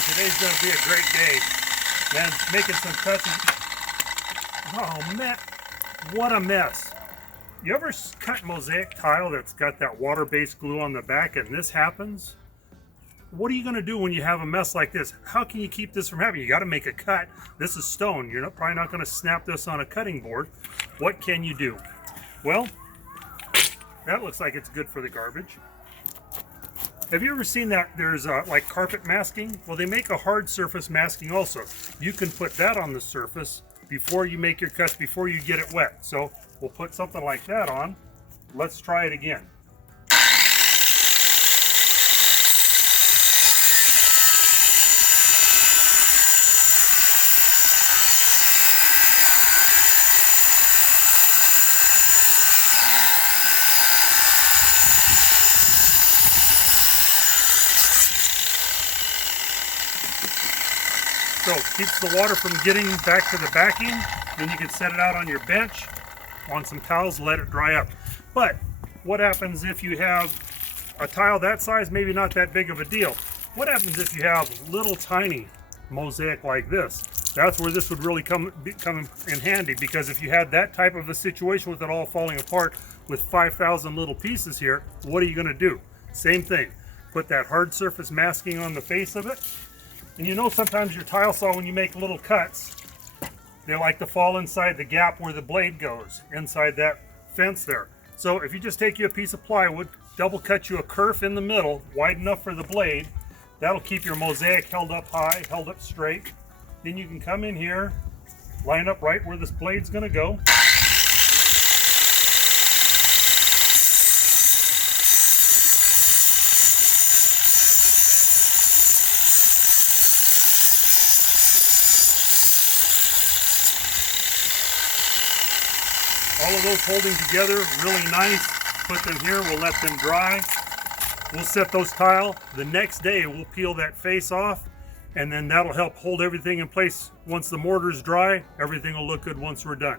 Man, today's going to be a great day. Man, making some cuts. Oh man, what a mess. You ever cut mosaic tile that's got that water-based glue on the back and this happens? What are you going to do when you have a mess like this? How can you keep this from happening? You got to make a cut. This is stone. You're probably not going to snap this on a cutting board. What can you do? Well, that looks like it's good for the garbage. Have you ever seen that there's like carpet masking? Well, they make a hard surface masking also. You can put that on the surface before you make your cuts, before you get it wet. So we'll put something like that on. Let's try it again. So keeps the water from getting back to the backing. Then you can set it out on your bench on some towels, let it dry up. But what happens if you have a tile that size? Maybe not that big of a deal. What happens if you have little tiny mosaic like this? That's where this would really come in handy, because if you had that type of a situation with it all falling apart with 5,000 little pieces here, what are you going to do? Same thing. Put that hard surface masking on the face of it. And you know, sometimes your tile saw, when you make little cuts, they like to fall inside the gap where the blade goes, inside that fence there. So if you just take you a piece of plywood, double cut you a kerf in the middle, wide enough for the blade, that'll keep your mosaic held up high, held up straight. Then you can come in here, line up right where this blade's going to go. All of those holding together really nice. Put them here, we'll let them dry. We'll set those tile. The next day we'll peel that face off, and then that'll help hold everything in place. Once the mortar's dry, everything will look good once we're done.